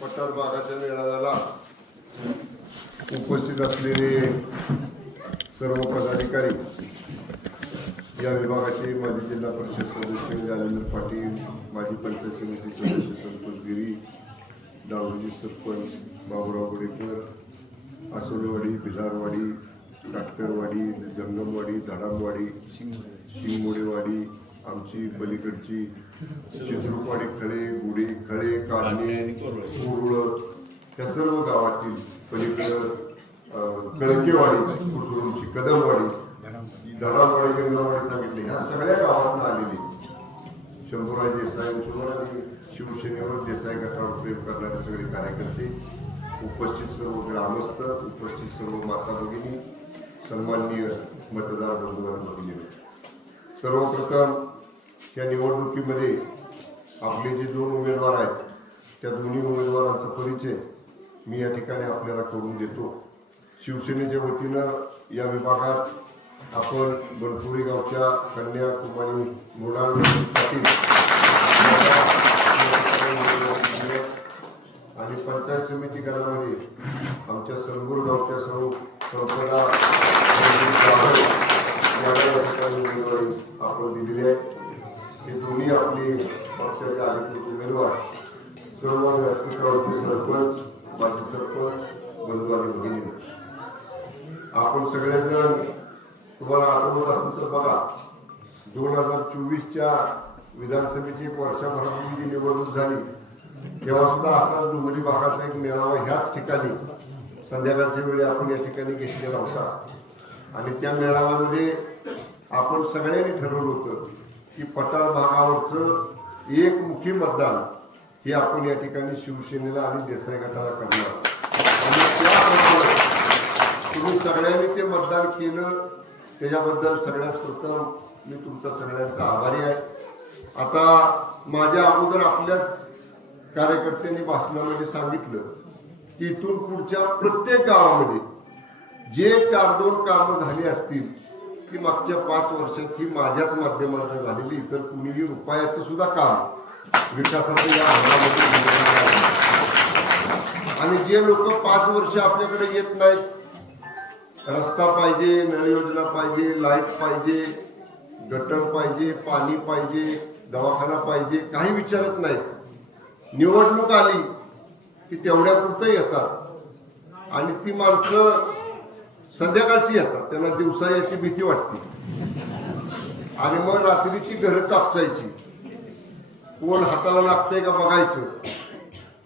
पठार भागाच्या मेळाव्याला उपस्थित असलेले सर्व पदाधिकारी, या विभागाचे माजी जिल्हा परिषद सदस्य जालिंदर पाटील, माजी पंचायत समिती सदस्य संतोष गिरी, डावली सरपंच बाबूराव गडेकर, आसोलेवाडी, भिलारवाडी, काटकरवाडी, जंगमवाडी, झाडामवाडी, शिंगमोडेवाडी, आमची पलीकडची चित्रुपाडी, खळे, गुढी, खळे, काढणे, कुरुळ, त्या सर्व गावातील पलीकडं कळकेवाडी, कुसुरूंची कदमवाडी, धडामवाडी, जंगमवाडी सांगितले, ह्या सगळ्या गावातून आलेले शंभूराज देसाईंसोबत आणि शिवसेनेवर देसाई गटावर प्रेम करणारे सगळे कार्यकर्ते, उपस्थित सर्व ग्रामस्थ, उपस्थित सर्व माता भगिनी, सन्माननीय मतदार बंधू आणि भगिनी, सर्वप्रथम या निवडणुकीमध्ये आपले जे दोन उमेदवार आहेत त्या दोन्ही उमेदवारांचा परिचय मी या ठिकाणी आपल्याला करून देतो. शिवसेनेच्या वतीनं या विभागात आपण बनपुरी गावच्या कन्याकुमारी मृणाल पाटील आणि पंचायत समिती गणामध्ये आमच्या सलगूर गावच्या सर्व कल्पना उमेदवारी आपण दिलेली आहे. हे दोन्ही आपले पक्षाचे अधिकृत उमेदवार सर्व व्यासपीठावरचे सरपंच, माजी सरपंच, बंधू आणि भगिनी, आपण सगळेजण तुम्हाला आठवत असेल तर बघा 2024च्या विधानसभेची एक वर्षभरापूर्वी जी निवडणूक झाली तेव्हा सुद्धा असा डोंगरी भागाचा एक मेळावा ह्याच ठिकाणी संध्याकाळच्या वेळी आपण या ठिकाणी घेतलेला होता आणि त्या मेळाव्यामध्ये आपण सगळ्यांनी ठरवलं होतं की पठार भागावरचं एक मुखी मतदान हे आपण या ठिकाणी शिवसेनेला आणि देसाई गटाला करणार आणि त्याप्रमाणे तुम्ही सगळ्यांनी ते मतदान केलं, त्याच्याबद्दल सगळ्यात प्रथम मी तुमचा सगळ्यांचा आभारी आहे. आता माझ्या अगोदर आपल्याच कार्यकर्त्यांनी भाषणामध्ये सांगितलं की इथून पुढच्या प्रत्येक गावामध्ये जे 4-2 कामं झाली असतील की मागच्या 5 वर्षात ही माझ्याच माध्यमातून झालेली, इतर कुणीही रुपयाचं सुद्धा काम विकासाचं या भागामध्ये आणि जे लोक 5 वर्ष आपल्याकडे येत नाहीत, रस्ता पाहिजे, नळ योजना पाहिजे, लाईट पाहिजे, गटर पाहिजे, पाणी पाहिजे, दवाखाना पाहिजे, काही विचारत नाहीत, निवडणूक आली की तेवढ्यापुरतं येतात आणि ती माणसं संध्याकाळची येतात, त्यांना दिवसा याची भीती वाटते आणि मग रात्रीची घरं चापसायची, कोण हाताला लागतंय का बघायचं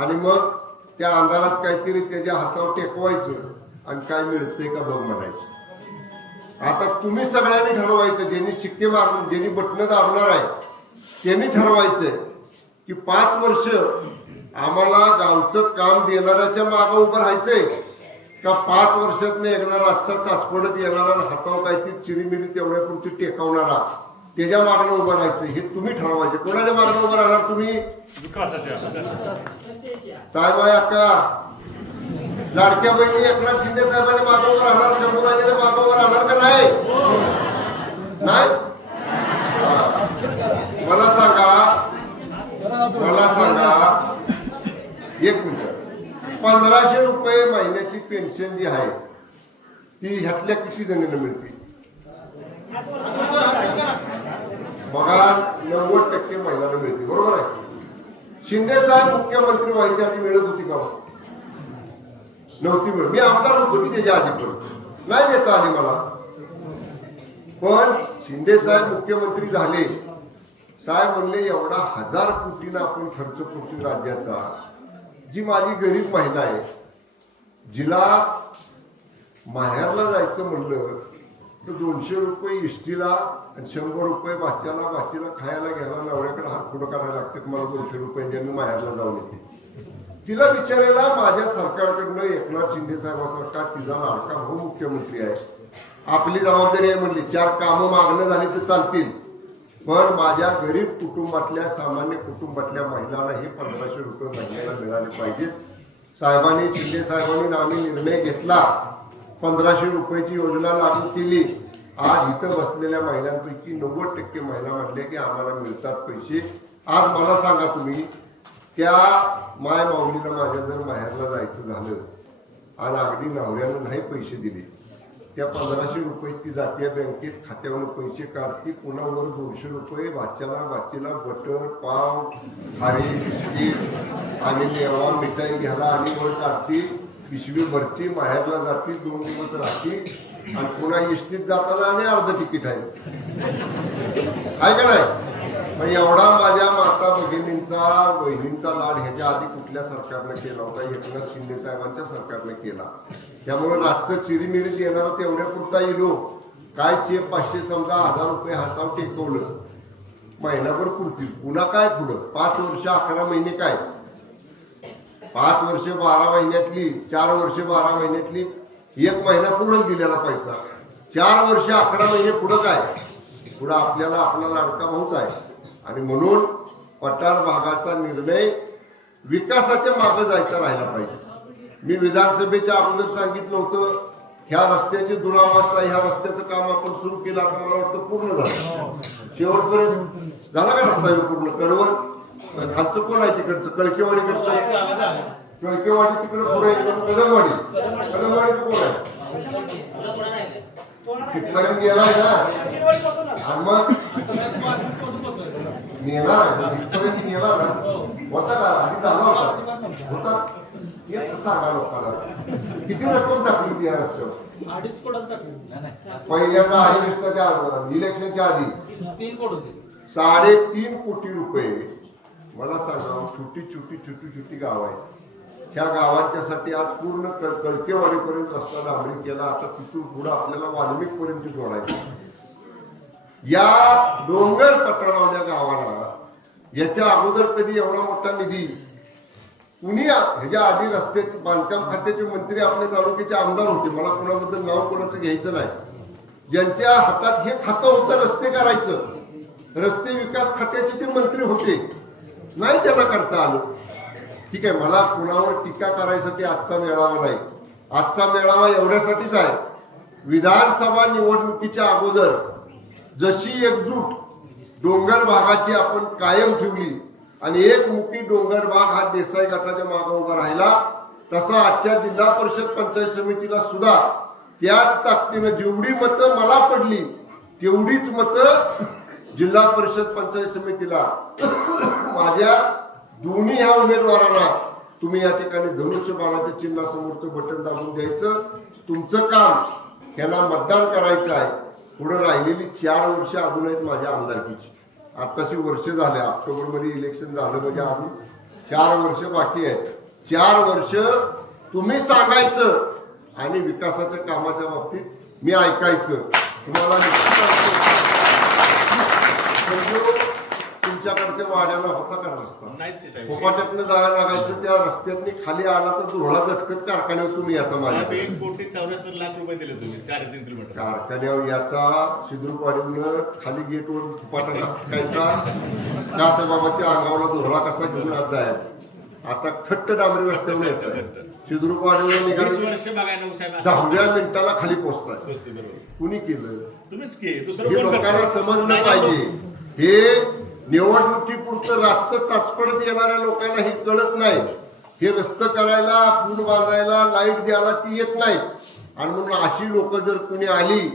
आणि मग त्या अंधारात काहीतरी त्याच्या हातावर टेकवायचं आणि काय मिळतंय का बघ म्हणायचं. आता तुम्ही सगळ्यांनी ठरवायचं, ज्यांनी शिक्के मारून ज्यांनी बटणं दाबणार आहे त्यांनी ठरवायचंय की 5 वर्ष आम्हाला गावचं काम देणाऱ्याच्या मागं उभं राहायचंय का 5 वर्षातनं एकदा रातचा चाचपडत येणारा हातावर काहीतरी चिरीमिरी तेवढ्यापुरती टेकवणारा त्याच्या मागणं उभं राहायचं, हे तुम्ही ठरवायचे. कोणाच्या मागणं उभं राहणार तुम्ही? ताईबाई अक्का, लाडक्या बहिणी एकनाथ शिंदे साहेबांनी मागं उभं राहणार, शंभूराजाच्या मागं उभं राहणार का नाही? नाही? मला सांगा एक मिनिट, 1500 रुपये महिन्याची पेन्शन जी आहे ती ह्यातल्या किती जणांना मिळते? बघा 90% महिलांना मिळते, बरोबर आहे. शिंदे साहेब मुख्यमंत्री व्हायच्या आधी मिळत होती का? नव्हती मिळत. मी आमदार होतो की त्याच्या आधी पण नाही देता आली मला, पण शिंदे साहेब मुख्यमंत्री झाले, साहेब म्हणले एवढा 1000 कोटींना आपण खर्च करतो राज्याचा, जी माझी गरीब महिला आहे जिला माहेरला जायचं म्हणलं तर 200 रुपये इष्टीला आणि 100 रुपये बाचीला खायला घ्यायला नवऱ्याकडे हात पुढं काढायला लागते, मला 200 रुपये ज्यांनी माहेरला जाऊन येते. तिला विचारायला माझ्या सरकारकडनं एकनाथ शिंदे साहेबांसारखा तिचा लाडका भाऊ मुख्यमंत्री आहे, आपली जबाबदारी आहे म्हणली, 4 कामं मागणं झाली तर चालतील, पण माझ्या गरीब कुटुंबातल्या सामान्य कुटुंबातल्या महिलांना हे 1500 रुपये महिन्याला मिळाले पाहिजेत. साहेबांनी, शिंदे साहेबांनी आम्ही निर्णय घेतला, 1500 रुपयाची योजना लागू केली. आज इथं बसलेल्या महिलांपैकी 90% महिला म्हणले की आम्हाला मिळतात पैसे. आज मला सांगा तुम्ही, त्या माय माऊलीला माझ्या जर माहेरला जायचं झालं आणि अगदी नवऱ्यानं नाही पैसे दिले, त्या 1500 रुपये ती जातीय बँकेत खात्यावरून पैसे काढते, पुन्हा वर 200 रुपये बाचीला बटर पाव खारी बिस्किट आणि मेवा मिठाई घ्यायला आणि वर काढते, पिशवी भरती माहेरला जाते, 2 दिवस राहते आणि पुन्हा इष्टीत जाताना आणि अर्ध तिकीट आहे का नाही? मग एवढा माझ्या माता भगिनींचा बहिणींचा लाड ह्याच्या आधी कुठल्या सरकारनं केला होता? एकनाथ शिंदे साहेबांच्या सरकारनं केला. त्यामुळे रातचं चिरीमिरी देणारा तेवढ्या पुरता इलो काय 500 समजा 1000 रुपये हातावर टेकवलं महिनाभर पुरतील, पुन्हा काय पुढं 5 वर्ष 11 महिने काय 5 वर्ष 12 महिन्यातली 4 वर्ष 12 महिन्यातली 1 महिना पूर्ण दिलेला पैसा, 4 वर्ष 11 महिने पुढं काय पुढं आपल्याला आपला लाडका भाऊच आहे. आणि म्हणून पठार भागाचा निर्णय विकासाच्या मागे जायचा राहिला पाहिजे. मी विधानसभेच्या अगोदर सांगितलं होतं ह्या रस्त्याची दुरावस्था, ह्या रस्त्याचं काम आपण सुरू केलं, आता मला वाटतं पूर्ण झालं, शेवटपर्यंत झाला का रस्ता पूर्ण? कडवण खालचं कोण आहे तिकडचं? कळकेवाडीकडचं, कळकेवाडी तिकडं पुढे कदमवाडीचं कोण आहे? तिथपर्यंत गेलाय ना, आणि मग तिथपर्यंत गेला ना, होता का आधी झाला होता सांगा लोकांना किती रक्कम टाकली या रस्त्यावर? पहिल्यांदा अधिवेशनाच्या इलेक्शनच्या आधी 3.5 कोटी रुपये. मला सांगा, छोटी गाव आहे, त्या गावांच्यासाठी आज पूर्ण कळकेवाडीपर्यंत रस्ता डांबरी केला. आता तिथून पुढे आपल्याला वाल्मिक पर्यंत जोडायचं. या डोंगर पठारावल्या गावाला याच्या अगोदर कधी एवढा मोठा निधी कुणी, ह्याच्या आधी रस्त्याचे बांधकाम खात्याचे मंत्री आपल्या तालुक्याचे आमदार होते, मला कोणाबद्दल नाव कोणाचं घ्यायचं नाही, ज्यांच्या हातात हे खातं होतं रस्ते करायचं, रस्ते विकास खात्याचे ते मंत्री होते, नाही त्यांना करता आलं. ठीक आहे, मला कुणावर टीका करायसाठी आजचा मेळावा नाही. आजचा मेळावा एवढ्यासाठीच आहे, विधानसभा निवडणुकीच्या अगोदर जशी एकजूट डोंगर भागाची आपण कायम ठेवली आणि एकमुखी डोंगर भाग हा देसाई गटाच्या मागे उभा राहिला, तसा आजच्या जिल्हा परिषद पंचायत समितीला सुद्धा त्याच ताकदीनं जेवढी मतं मला पडली तेवढीच मतं जिल्हा परिषद पंचायत समितीला माझ्या दोन्ही ह्या उमेदवारांना तुम्ही या ठिकाणी धनुष्यबाणाच्या चिन्हासमोरचं बटन दाबून द्यायचं. तुमचं काम ह्याला मतदान करायचं आहे. पुढे राहिलेली 4 वर्ष अजून आहेत माझ्या आमदारकीची. आत्ताची वर्ष झाले, ऑक्टोबरमध्ये इलेक्शन झालं म्हणजे अजून 4 वर्ष बाकी आहेत. 4 वर्ष तुम्ही सांगायचं आणि विकासाच्या कामाच्या बाबतीत मी ऐकायचं. तुम्हाला तुमच्याकडच्या वाड्याला होता का रस्ता? फोपाट्यातनं जायला लागायचं, त्या रस्त्यातनी खाली आला तर दुरळा झटकत कारखान्यावर तुम्ही याचा माझ्या 1,74,00,000 रुपये दिले तुम्ही 4-3 किलोमीटर कारखान्यावर याचा शिद्रूपाडीनं खाली गेटवर फुपाटा झटकायचा का तर बाबा त्या अंगावला दुरळा कसा घेऊन आज जायचा. आता खट्ट डांबरी रस्त्यावर येतात, शिद्रूपाडीवर निघाले 10व्या मिनिटाला खाली पोहोचताय. कुणी केलं? तुम्हीच हे लोकांना समजलं पाहिजे. हे निवडणुकीपुरतं रातचं चाचपडत येणाऱ्या लोकांना हे कळत नाही. हे रस्ते करायला, पूल बांधायला, लाईट द्यायला ती येत नाही. आणि म्हणून अशी लोक जर कुणी आली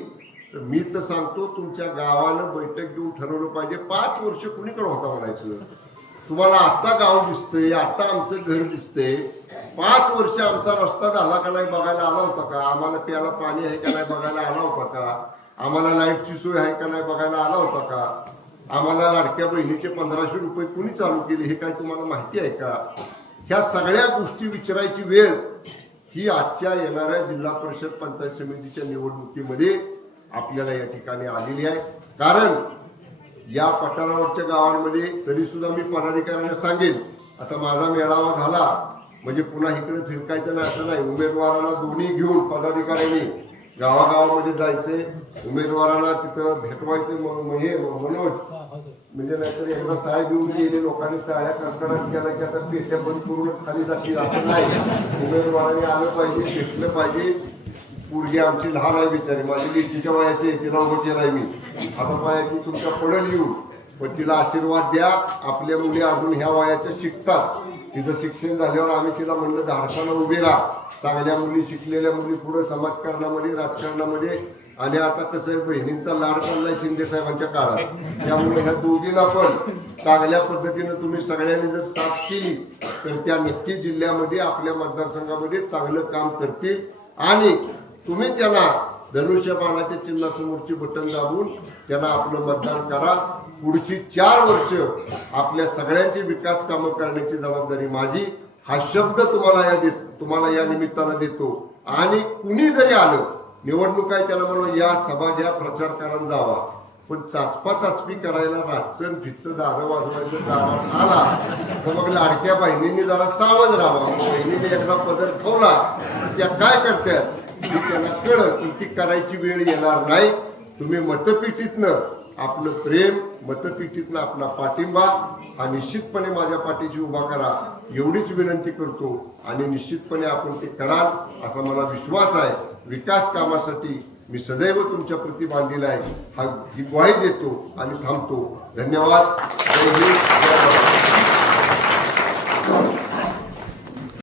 तर मी तर सांगतो तुमच्या गावानं बैठक घेऊन ठरवलं पाहिजे. 5 वर्ष कुणीकडे होता म्हणायचं? तुम्हाला आता गाव दिसतंय, आता आमचं घर दिसतंय. 5 वर्ष आमचा रस्ता झाला का नाही बघायला आला होता का? आम्हाला प्यायला पाणी आहे का नाही बघायला आला होता का? आम्हाला लाईटची सोय आहे का नाही बघायला आला होता का? आम्हाला लाडक्या बहिणीचे 1500 रुपये कुणी चालू केले हे काय तुम्हाला माहिती आहे का? ह्या सगळ्या गोष्टी विचारायची वेळ ही आजच्या येणाऱ्या जिल्हा परिषद पंचायत समितीच्या निवडणुकीमध्ये आपल्याला या ठिकाणी आलेली आहे. कारण या पठारावरच्या गावांमध्ये तरी सुद्धा मी पदाधिकाऱ्यांना सांगेन, आता माझा मेळावा झाला म्हणजे पुन्हा इकडे फिरकायचं नाही असं नाही. उमेदवारांना दोन्ही घेऊन पदाधिकाऱ्यांनी गावागावामध्ये जायचे, उमेदवारांना तिथं भेटवायचे. हे मनोज म्हणजे नाहीतर एकदा साहेब येऊन गेले, लोकांनी टाळ्या कडकडाट केला की आता पेट्या बंद करूनच खाली जातील असं नाही. उमेदवारांनी आलं पाहिजे, भेटलं पाहिजे. पोरगी आमची लहान आहे बिचारी, माझी लेकीच्या वयाची, तिला उभं केलाय मी. आता पाया की तुमच्या पडेल येऊन, पण तिला आशीर्वाद द्या. आपल्या मुली अजून ह्या वयाच्या शिकतात. तिचं शिक्षण झाल्यावर आम्ही तिला म्हणलं धाडसानं उभी राहा, चांगल्या मुली, शिकलेल्या मुली पुढे समाजकारणामध्ये, राजकारणामध्ये. आणि आता कसं आहे, बहिणींचा लाड चाललाय शिंदे साहेबांच्या काळात, त्यामुळे ह्या दोघींना पण चांगल्या पद्धतीनं तुम्ही सगळ्यांनी जर साथ केली तर त्या नक्की जिल्ह्यामध्ये आपल्या मतदारसंघामध्ये चांगलं काम करतील. आणि तुम्ही त्यांना धनुष्यबाणाच्या चिन्हासमोरची बटन दाबून त्यांना आपलं मतदान करा. पुढची 4 वर्ष आपल्या सगळ्यांची विकास कामं करण्याची जबाबदारी माझी. हा शब्द तुम्हाला या निमित्तानं देतो. आणि कुणी जरी आलं, निवडणूक आहे त्याला म्हणून या सभा घ्या, प्रचार करायला जावा, पण चाचपी करायला रातचं फिरचं दारं वाजवायचं दारात आला तर मग लाडक्या बहिणींनी जरा सावध राहावा. बहिणीने एकदा पदर ठेवला त्या काय करतात ही त्यांना कळत, पण ती करायची वेळ येणार नाही. तुम्ही मतपेटीतनं आपलं प्रेम, मतपेटीतनं आपला पाठिंबा हा निश्चितपणे माझ्या पाठीशी उभा करा एवढीच विनंती करतो. आणि निश्चितपणे आपण ते कराल असा मला विश्वास आहे. विकास कामासाठी मी सदैव तुमच्या प्रति बांधील आहे, ही ग्वाही देतो आणि थांबतो. धन्यवाद. जय हिंद.